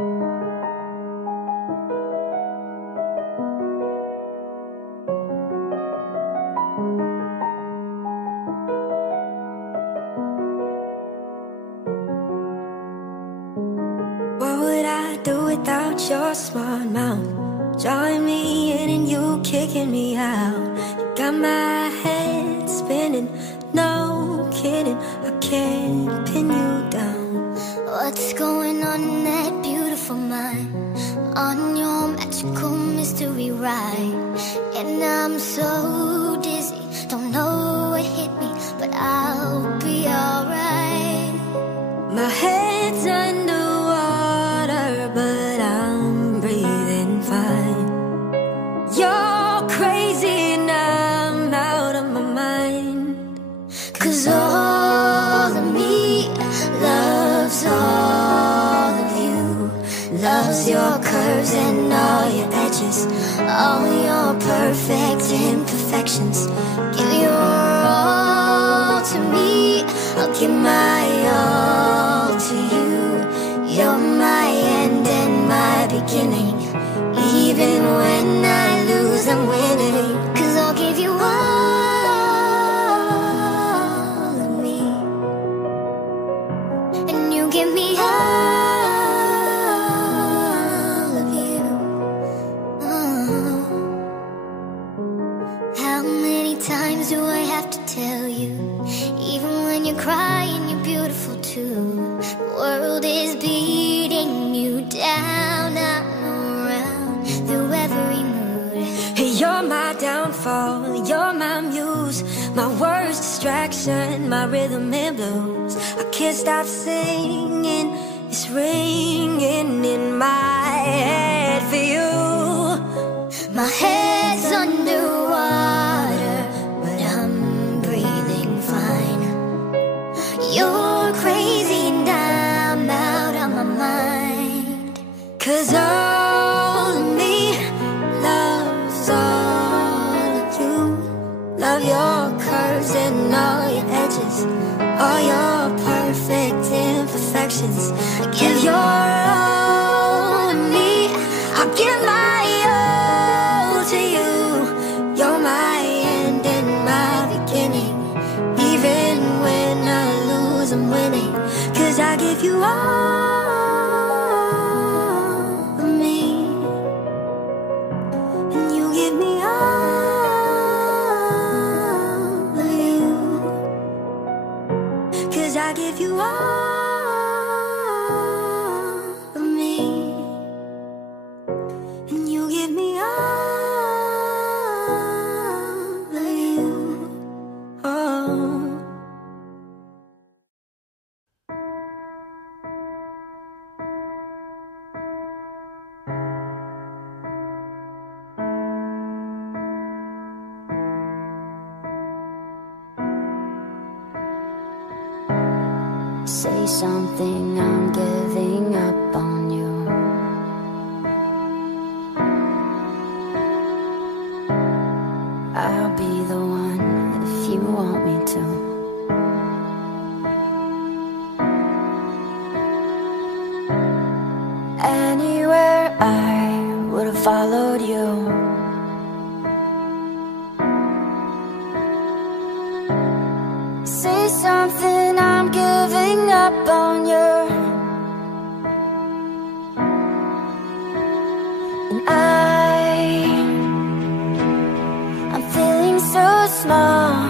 What would I do without your smart mouth? Drawing me in and you kicking me out. You got my head spinning, no kidding, I can't pin you down. What's going on in that beautiful mind? On your magical mystery ride. And I'm so dizzy, don't know what hit me, but I'll be alright. My head's underwater, but I'm breathing fine. You're crazy and I'm out of my mind. 'Cause all of me loves all of you. Loves your curves and all your edges, all your perfect imperfections. Give your all to me, I'll give my all to you. You're my end and my beginning. Even when I lose, I'm winning. 'Cause I'll give you all of me, and you give me all of you. How many times do I have to tell you? Even when you're crying, you're beautiful too. The world is beating you down, I'm around through every mood. Hey, you're my downfall, you're my muse, my worst distraction, my rhythm and blues. I can't stop singing, it's ringing in my head for you. My head's underwater, but I'm breathing fine. You're crazy and I'm out of my mind. 'Cause all of me loves all of you. Love your curves and all your edges, all your perfect imperfections. Give your all to me, I'll give my all to you. You're my end and my beginning. Even when I lose, I'm winning. 'Cause I give you all of me, and you give me all of you. 'Cause I give you all of me, and you give me all of you. Oh. Say something, I'm giving up on you. I'll be the one if you want me to. Anywhere I would have followed you. Say something, I'm giving up on you. And I'm feeling so small.